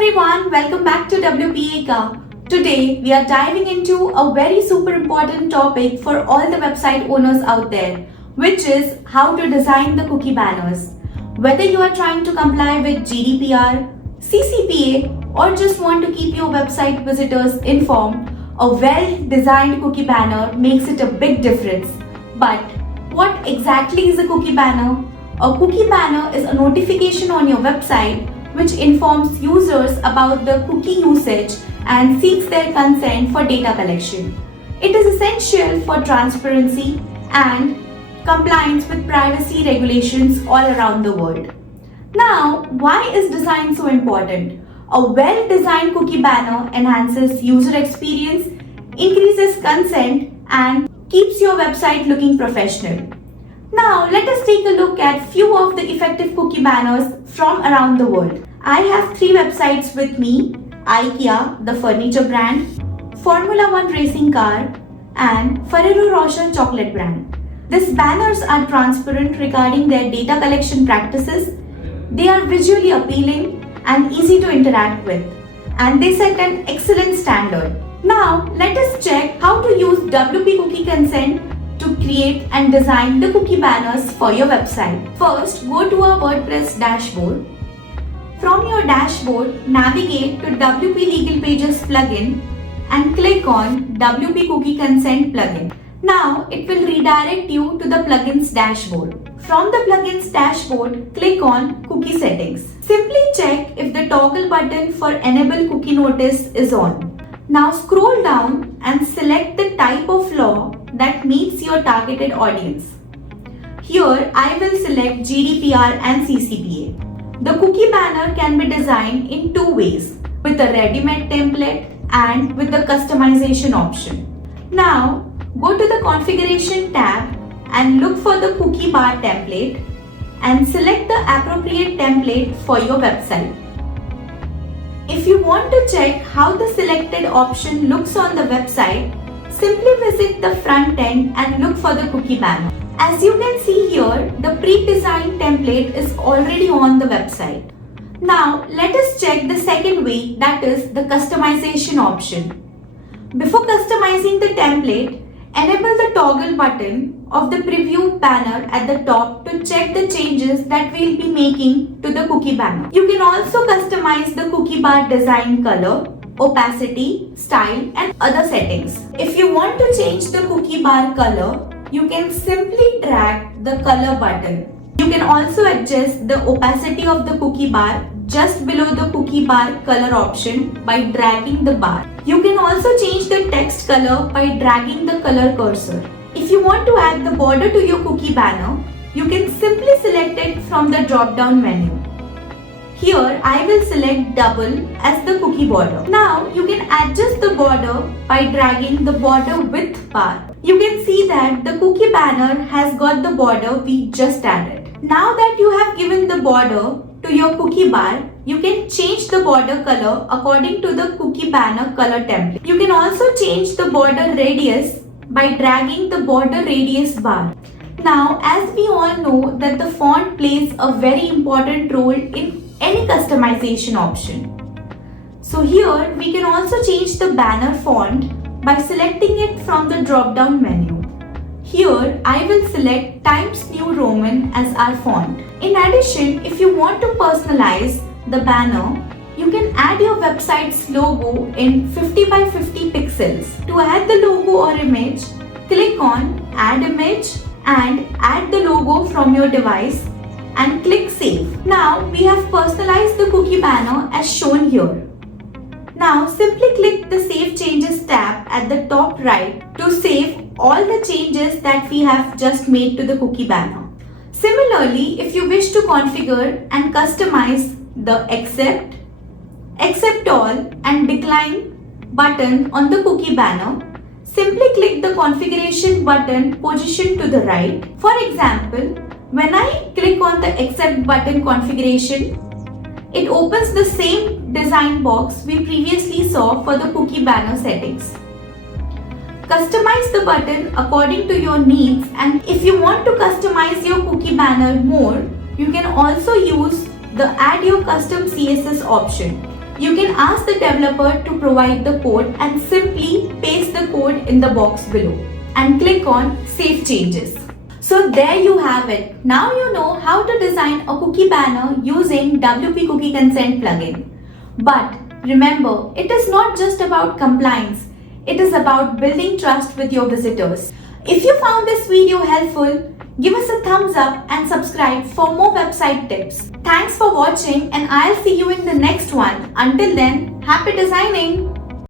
everyone, welcome back to WPeka. Today we are diving into a very super important topic for all the website owners out there, which is how to design the cookie banners. Whether you are trying to comply with GDPR, CCPA, or just want to keep your website visitors informed, a well-designed cookie banner makes it a big difference. But what exactly is a cookie banner? A cookie banner is a notification on your website which informs users about the cookie usage and seeks their consent for data collection. It is essential for transparency and compliance with privacy regulations all around the world. Now, why is design so important? A well-designed cookie banner enhances user experience, increases consent, and keeps your website looking professional. Now, let us take a look at few of the effective cookie banners from around the world. I have 3 websites with me: IKEA, the furniture brand, Formula 1 racing car, and Ferrero Rocher chocolate brand. These banners are transparent regarding their data collection practices. They are visually appealing and easy to interact with, and they set an excellent standard. Now, let us check how to use WP cookie consent to create and design the cookie banners for your website. First, go to our WordPress dashboard. From your dashboard, navigate to WP Legal Pages plugin and click on WP Cookie Consent plugin. Now, it will redirect you to the plugins dashboard. From the plugins dashboard, click on Cookie Settings. Simply check if the toggle button for Enable Cookie Notice is on. Now scroll down and select the type of law that meets your targeted audience. Here I will select GDPR and CCPA. The cookie banner can be designed in 2 ways, with a ready-made template and with the customization option. Now go to the Configuration tab and look for the cookie bar template and select the appropriate template for your website. If you want to check how the selected option looks on the website, simply visit the front end and look for the cookie banner. As you can see here, the pre-designed template is already on the website. Now let us check the second way, that is the customization option. Before customizing the template, enable the toggle button of the preview banner at the top to check the changes that we'll be making to the cookie banner. You can also customize the cookie bar design color, opacity, style, and other settings. If you want to change the cookie bar color, you can simply drag the color button. You can also adjust the opacity of the cookie bar just below the cookie bar color option by dragging the bar. You can also change the text color by dragging the color cursor. If you want to add the border to your cookie banner, you can simply select it from the drop-down menu. Here I will select double as the cookie border. Now you can adjust the border by dragging the border width bar. You can see that the cookie banner has got the border we just added. Now that you have given the border to your cookie bar, you can change the border color according to the cookie banner color template. You can also change the border radius by dragging the border radius bar. Now, as we all know that the font plays a very important role in any customization option. So here we can also change the banner font by selecting it from the drop-down menu. Here I will select Times New Roman as our font. In addition, if you want to personalize the banner, you can add your website's logo in 50 by 50 pixels. To add the logo or image, click on Add Image and add the logo from your device and click Save. Now we have personalized the cookie banner as shown here. Now simply click the Save Changes tab at the top right to save all the changes that we have just made to the cookie banner. Similarly, if you wish to configure and customize the Accept All and Decline button on the cookie banner, simply click the configuration button positioned to the right. For example, when I click on the Accept button configuration, it opens the same design box we previously saw for the cookie banner settings. Customize the button according to your needs, and if you want to customize your cookie banner more, you can also use the Add Your Custom CSS option. You can ask the developer to provide the code and simply paste the code in the box below and click on Save Changes. So there you have it. Now you know how to design a cookie banner using WP Cookie Consent plugin. But remember, it is not just about compliance. It is about building trust with your visitors. If you found this video helpful, give us a thumbs up and subscribe for more website tips. Thanks for watching and I'll see you in the next one. Until then, happy designing!